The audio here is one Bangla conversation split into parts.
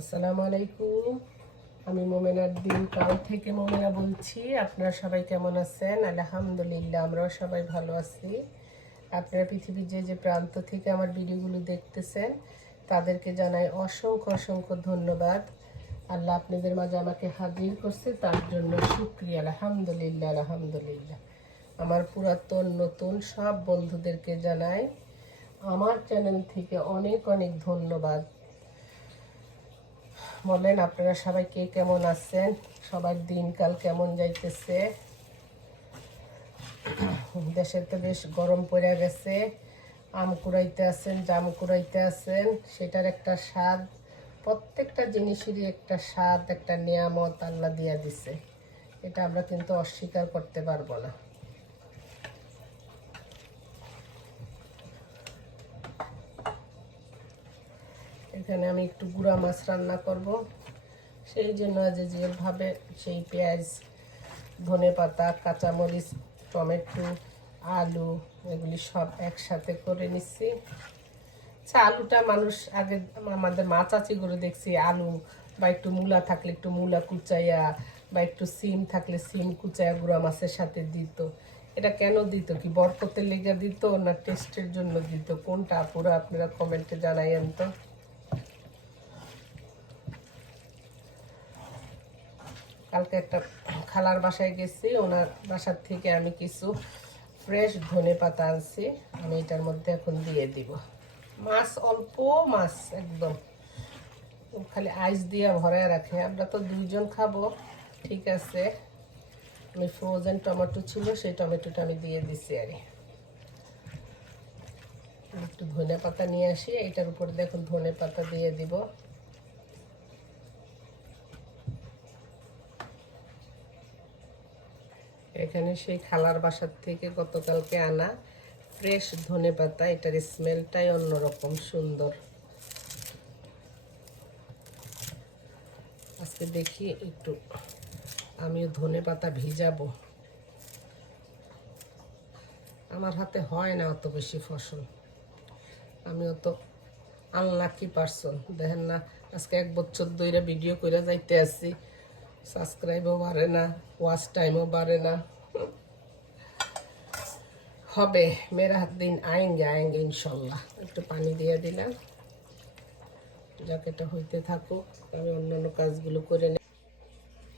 আসসালামু আলাইকুম। আমি মোমেনার দিন কাল থেকে মোমেনা বলছি। আপনারা সবাই কেমন আছেন? আলহামদুলিল্লাহ, আমরাও সবাই ভালো আছি। আপনারা পৃথিবীর যে যে প্রান্ত থেকে আমার ভিডিওগুলো দেখতেছেন, তাদেরকে জানাই অসংখ্য অসংখ্য ধন্যবাদ। আল্লাহ আপনাদের মাঝে আমাকে হাজির করছে, তার জন্য শুক্রিয়া। আলহামদুলিল্লাহ আলহামদুলিল্লাহ। আমার পুরাতন, নতুন সব বন্ধুদেরকে জানাই, আমার চ্যানেল থেকে অনেক অনেক ধন্যবাদ। বলেন, আপনারা সবাই কে কেমন আছেন? সবার দিনকাল কেমন যাইতেছে? দেশে তো বেশ গরম পড়ে গেছে। আম কুড়াইতে আছেন, জাম কুড়াইতে আছেন, সেটার একটা স্বাদ, প্রত্যেকটা জিনিসেরই একটা স্বাদ, একটা নিয়ামত আল্লাহ দিয়া দিছে। এটা আমরা কিন্তু অস্বীকার করতে পারব না। এখানে আমি একটু গুঁড়া মাছ রান্না করব। সেই জন্য আজ যেভাবে সেই পেঁয়াজ, ধনে পাতা, কাঁচামরিচ, টমেটো, আলু এগুলি সব একসাথে করে নিচ্ছি। আচ্ছা আলুটা মানুষ আগে আমাদের মা চাচি করে দেখছি আলু বা একটু মূলা থাকলে একটু মূলা কুচাইয়া বা একটু সিম থাকলে সিম কুচাইয়া গুঁড়া মাছের সাথে দিত। এটা কেন দিত? কি বরকতের লেগে দিত না টেস্টের জন্য দিত? কোনটা পুরো আপনারা কমেন্টে জানাইয়েন তো। কালকে একটা খালার বাসায় গেছি, ওনার বাসার থেকে আমি কিছু ফ্রেশ ধনে পাতা আনছি, আমি এটার মধ্যে এখন দিয়ে দিব। মাছ অল্প মাছ একদম। খালি আইস দিয়ে ভরায় রাখে। আমরা তো দুইজন খাব, ঠিক আছে। আমি ফ্রোজেন টমেটো ছিল, সেই টমেটোটা আমি দিয়ে দিছি আর একটু ধনে পাতা নিয়ে আসি এটার উপর দেখুন ধনে পাতা দিয়ে দিব। এখানে সেই খালার বাসার থেকে গতকালকে আনা ফ্রেশ ধনে পাতা, এটার স্মেলটাই অন্যরকম, সুন্দর। আজকে দেখি একটু, আমিও ধনে পাতা ভিজাবো। আমার হাতে হয় না অত বেশি ফসল। আমি অত আনলাকি পারসন দেখেন না, আজকে এক বছর ধরে ভিডিও করে যাইতে আসছি। সাবস্ক্রাইবও বাড়ে না ওয়াচ টাইমও বাড়ে না। হবে। মেরা দিন, আয়েঙ্গে আয়েঙ্গে, ইনশাল্লাহ। একটু পানি দিয়ে দিলাম। যাকে এটা হইতে থাকুক, আমি অন্যান্য কাজগুলো করে নিই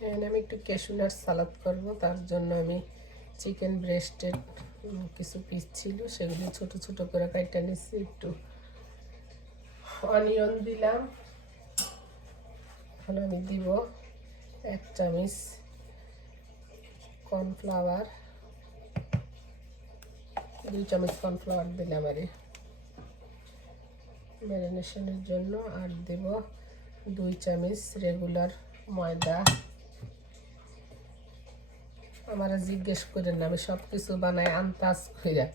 এখানে আমি একটু ক্যাশুনার সালাদ করব। তার জন্য আমি চিকেন ব্রেস্টের কিছু পিস ছিল, সেগুলো ছোট ছোট করে কাইটা নিচ্ছি একটু অনিয়ন দিলাম। এখন আমি দিব এক চামচ কর্নফ্লাওয়ার, দুই চামচ কর্নফ্লাওয়ার দিলাম আরে ম্যারিনেশনের জন্য, আর দেব দুই চামচ রেগুলার ময়দা। আমার জিজ্ঞেস করেন, আমি সব কিছু বানাই আন্তাজ করে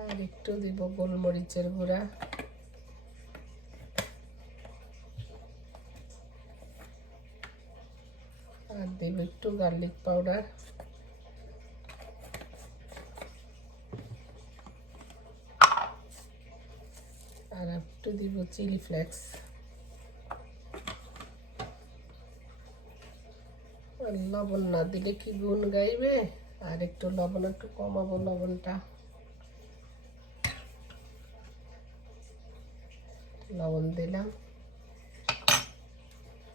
আর একটু দিব গোলমরিচের গুঁড়া। একটু গার্লিক পাউডার আর একটু দিব চিলি ফ্লেক্স লবণ না দিলে কি গুণ গাইবে? আর একটু লবণ, একটু কমাবো লবণটা। লবণ দিলাম।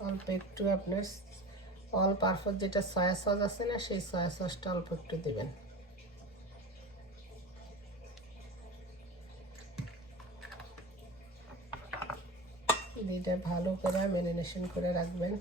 অল্প একটু আপনার অল পারফেক্ট যেটা সয়া সস আছে না, সেই সয়া সসটা অল্প একটু দেবেন। এটা ভালো করে ম্যারিনেশন করে রাখবেন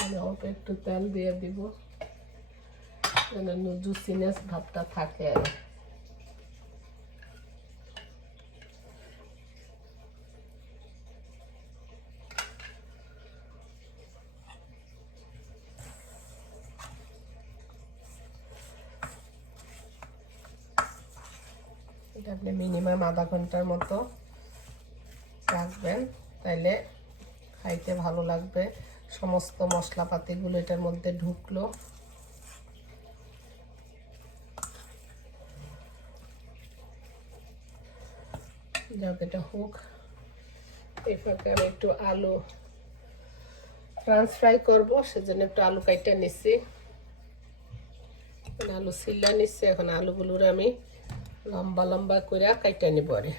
আমি অল্প একটু তেল দিয়ে দিব। জুসিনেস ভাবটা থাকে আর আপনি মিনিমাম আধা ঘণ্টার মতো রাখবেন, তাইলে খাইতে ভালো লাগবে। সমস্ত মশলাপাতিগুলো এটার মধ্যে ঢুকলো। যাক, এটা হোক। এই ফাঁকে আমি একটু আলু ফ্রান্স ফ্রাই করব, সেজন্য একটু আলু কাইটা নিচ্ছি আলু সিল্লা নিচ্ছি এখন আলুগুলোর আমি লম্বা লম্বা করে কাইটা নিব আরে।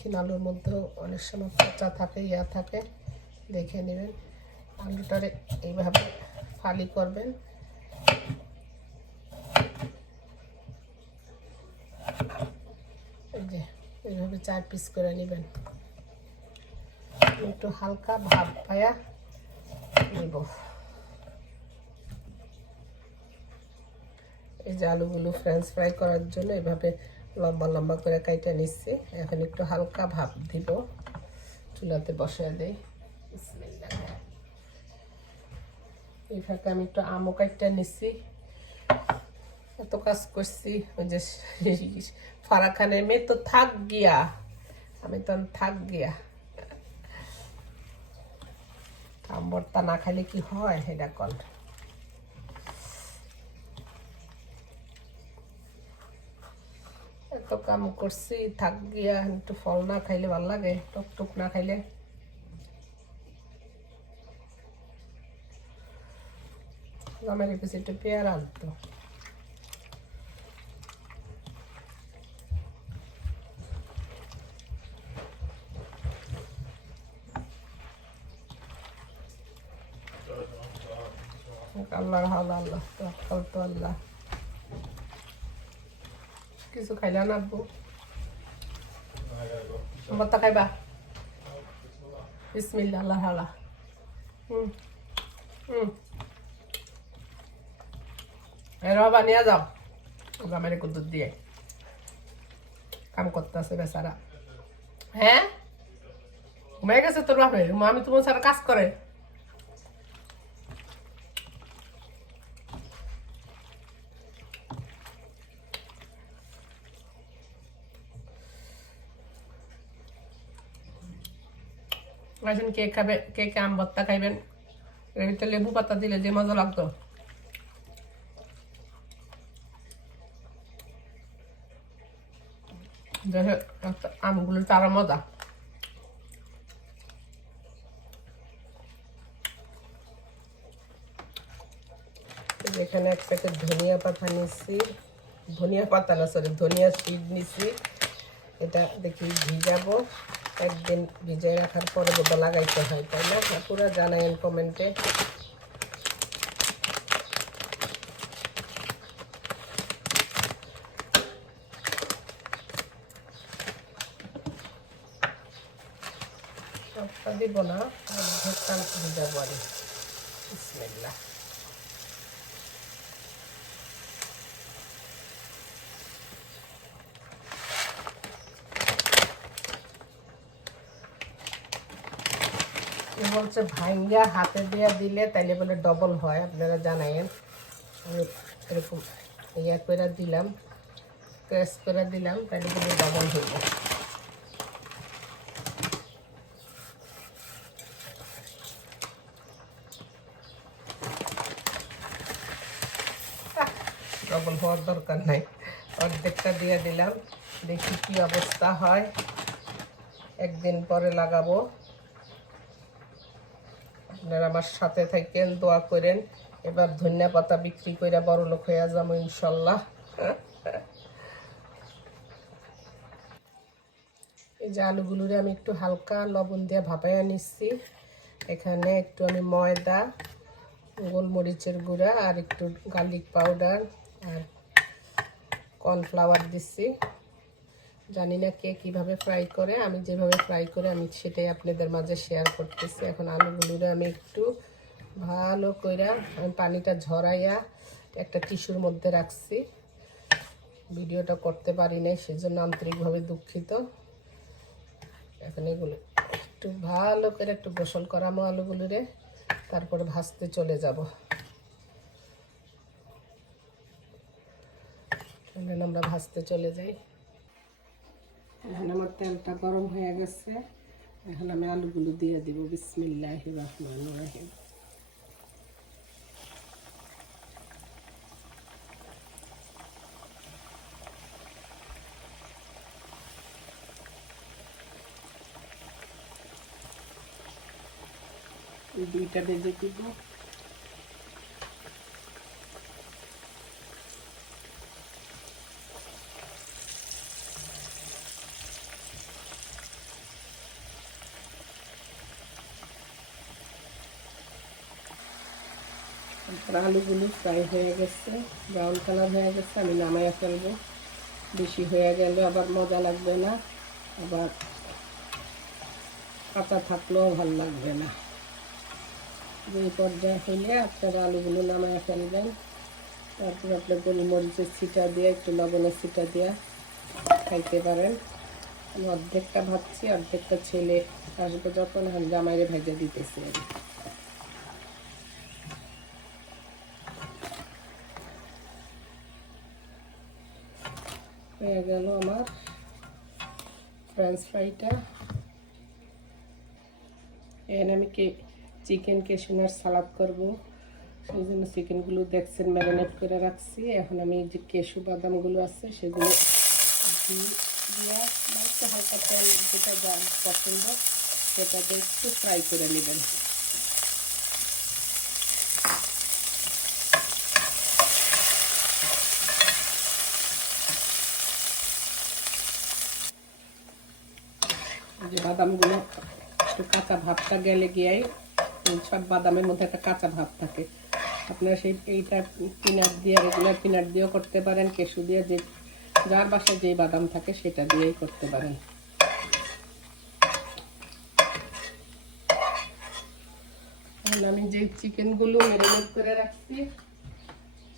দেখেন আলুর মধ্যেও অনেক সময় কাঁচা থাকে, ইয়া থাকে। দেখে নেবেন। আলুটারে এইভাবে ফালি করবেন। যে, এইভাবে চার পিস করে নেবেন। একটু হালকা ভাব পায়া নিব। এই যে আলুগুলো ফ্রেঞ্চ ফ্রাই করার জন্য এভাবে লম্বা লম্বা করে কাইটা নিচ্ছি। এখন একটু হালকা ভাব দিব। চুলাতে বসিয়ে দেই। এই ফাঁকে আমি একটু আমও কাইটা নিচ্ছি। এত কাজ করছি, ওই যে ফারা খানের মেয়ে তো থাক গিয়া। আমি তো থাক গিয়া। কাম ভর্তা না খাইলে কি হয় এটা কল এত কাম করছি, থাক গিয়া একটু ফল না খাইলে ভালো লাগে টক টক না খাইলে। আমার কাছে একটু পেয়ারা আনতো। কিছু খাইলা না খাইবা? বিসমিল্লা আল্লাহ হুম হুম যাও। গ্রামের কুদ্দুর দিয়ে। কাম করতে আছে বেচারা হ্যাঁ ঘুমাই গেছে তোর বাপে আমি তোমার সারা কাজ করে আসেন কে খাবে কে কে আম ভর্তা খাইবেন। এর ভিতরে লেবু পাতা দিলে যে মজা লাগতো। একটা আমগুলো তারা মজা। এখানে এক প্যাকেট ধনিয়া পাতা নিচ্ছি। ধনিয়া পাতা না সরি ধনিয়া সিড নিচ্ছি। এটা দেখি ভিজাবো। একদিন ভিজাই রাখার পরে বোধ লাগাইতে হয়, তাই না? পুরো জানাইন কমেন্টে। সবটা দিব না অর্ধেকটা ভিজাবো আর বিসমিল্লাহ। বলছে ভাঙ্গা হাতে দিয়ে দিলে তাইলে বলে ডবল হয়, আপনারা জানাইন আমি এরকম ইয়া করে দিলাম প্রেস করে দিলাম, তাইলে বলে ডবল হইব ডবল হওয়ার দরকার নাই। অর্ধেকটা দিয়ে দিলাম, দেখি কি অবস্থা হয়। একদিন পরে লাগাবো। আপনারা আমার সাথে থাকেন, দোয়া করেন। এবার ধনিয়া পাতা বিক্রি করে বড় লোক হয়ে যাব ইনশাল্লাহ। এই যে আলুগুলোরে আমি একটু হালকা লবণ দিয়ে ভাপাইয়া নিচ্ছি। এখানে একটু আমি ময়দা, গোলমরিচের গুঁড়া আর একটু গার্লিক পাউডার আর কর্নফ্লাওয়ার দিচ্ছি। জানি না কে কীভাবে ফ্রাই করে, আমি যেভাবে ফ্রাই করে আমি সেটাই আপনাদের মাঝে শেয়ার করতেছি। এখন আলুগুলোরে আমি একটু ভালো করে আমি পানিটা ঝরাইয়া একটা টিস্যুর মধ্যে রাখছি। ভিডিওটা করতে পারি নাই, সেজন্য আন্তরিকভাবে দুঃখিত। এখন এগুলো একটু ভালো করে একটু গোসল করামো আলুগুলোরে, তারপরে ভাজতে চলে যাব। আমরা ভাজতে চলে যাই। এখন আমার তেলটা গরম হয়ে গেছে। এখন আমি আলুগুলো দিয়ে দিব। বিসমিল্লাহ রহমান রাহিম। এই দুইটা ভেজে দিব। তারপর আলুগুলো ফ্রাই হয়ে গেছে ব্রাউন কালার হয়ে গেছে, আমি নামাইয়া ফেলব। বেশি হয়ে গেলে আবার মজা লাগবে না, আবার কাঁচা থাকলেও ভালো লাগবে না। যে পর্যায়ে হইলে আপনারা আলুগুলো নামাইয়া ফেলবেন। তারপর আপনার গোলমরিচের ছিটা দিয়ে, একটু লবণের ছিটা দিয়ে খাইতে পারেন। আমি অর্ধেকটা ভাবছি, অর্ধেকটা ছেলে আসবে যখন আমি জামাইরে ভেজে দিতেছি হয়ে গেল আমার ফ্রেঞ্চ ফ্রাইটা এখানে আমি কে চিকেন কেশিনার সালাদ করব। সেই জন্য চিকেনগুলো দেখছেন ম্যারিনেট করে রাখছি। এখন আমি যে কেশু বাদামগুলো আছে, সেগুলো দিয়ে একটু হালকা তেল যেটা পছন্দ সেটাতে একটু ফ্রাই করে নেবেন। যে বাদামগুলো, একটু কাঁচা ভাবটা গেলে গিয়েই সব বাদামের মধ্যে একটা কাঁচা ভাব থাকে। আপনারা সেই, এইটা পিনাট দিয়ে রেগুলার পিনাট দিয়েও করতে পারেন, কেশু দিয়ে, যে যার বাসায় যেই বাদাম থাকে সেটা দিয়েই করতে পারেন। আমি যে চিকেনগুলো ম্যারিনেট করে রাখছি,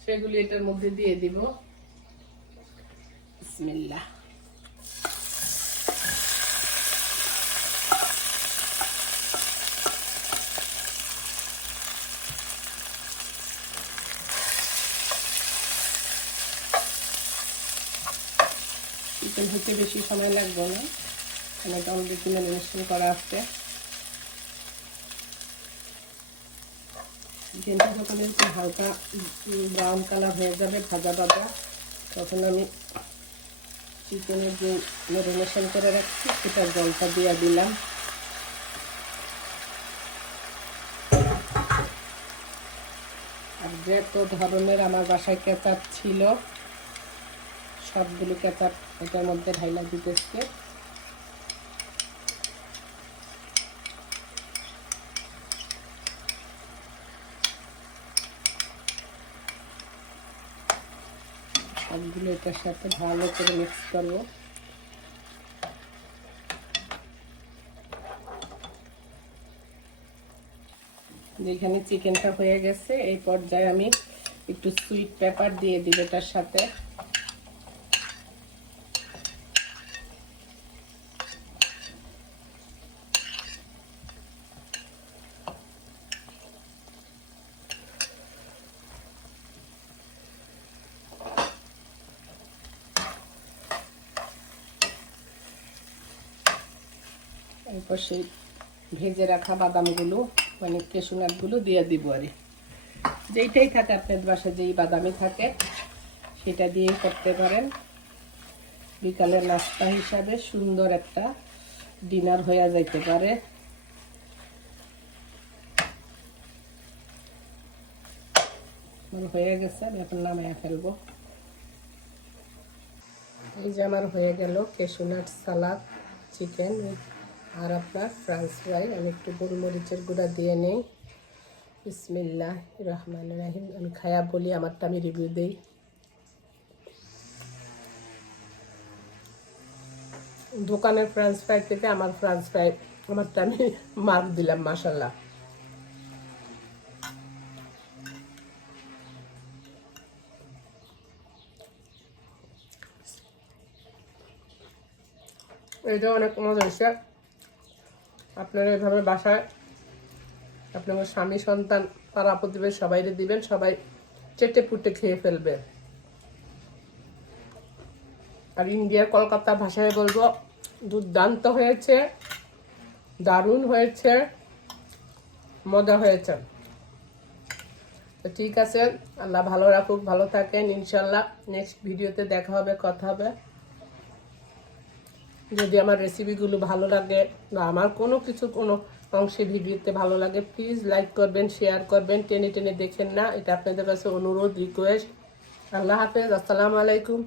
সেগুলি এটার মধ্যে দিয়ে দিব। বিসমিল্লাহ। হতে বেশি সময় লাগবে না। এখানে এটা অলরেডি ম্যারিনেশন করা আছে। চিকেনটা যখন একটু হালকা ব্রাউন কালার হয়ে যাবে ভাজা ভাজা, তখন আমি চিকেনের যে ম্যারিনেশন করে রাখছি সেটা জলটা দিয়ে দিলাম। আর যত ধরনের আমার বাসায় কেচাপ ছিল সবগুলো কেচাপ এটার মধ্যে ঢাইলা দিতেছে সবগুলো এটার সাথে ভালো করে মিক্স করব। যেখানে চিকেনটা হয়ে গেছে, এই পর্যায়ে আমি একটু সুইট পেপার দিয়ে দিব এটার সাথে। এরপর সেই ভেজে রাখা বাদামগুলো মানে কেশুনাথগুলো দিয়ে দিব আর। যেইটাই থাকে আপনার বাসায় যেই বাদামি থাকে, সেটা দিয়েই করতে পারেন। বিকালের নাস্তা হিসাবে সুন্দর একটা ডিনার হয়ে যাইতে পারে। হয়ে গেছে, আমি এখন নামাইয়া ফেলব। এই যে আমার হয়ে গেল কেশুনাট সালাদ, চিকেন আর আপনার ফ্রান্স ফ্রাই। আমি একটু গোলমরিচের গুঁড়া দিয়ে নেই। বিসমিল্লাহ রহমান রাহিম। আমি খায়া বলি, আমারটা আমি রিভিউ দিই। দোকানের ফ্রান্স ফ্রাই থেকে আমার ফ্রান্স ফ্রাই, আমারটা আমি মার্ক দিলাম মাসাল্লাহ এটা অনেক মজা হয়েছে। আপনারা এভাবে বাসায় আপনার স্বামী, সন্তান পাড়া প্রতিবেশ সবাইরে দিবেন, সবাই চেটে পুটে খেয়ে ফেলবে। আর ইন্ডিয়ার কলকাতা ভাষায় বলব, দুর্দান্ত হয়েছে, দারুণ হয়েছে, মজা হয়েছে। তো ঠিক আছে, আল্লাহ ভালো রাখুক, ভালো থাকেন ইনশাল্লাহ নেক্সট ভিডিওতে দেখা হবে, কথা হবে। যদি আমার রেসিপিগুলো ভালো লাগে বা আমার কোনো কিছু কোনো অংশে ভিডিওতে ভালো লাগে প্লিজ লাইক করবেন শেয়ার করবেন, টেনে টেনে দেখেন না। এটা আপনাদের কাছে অনুরোধ রিকোয়েস্ট আল্লাহ হাফেজ, আসসালামু আলাইকুম।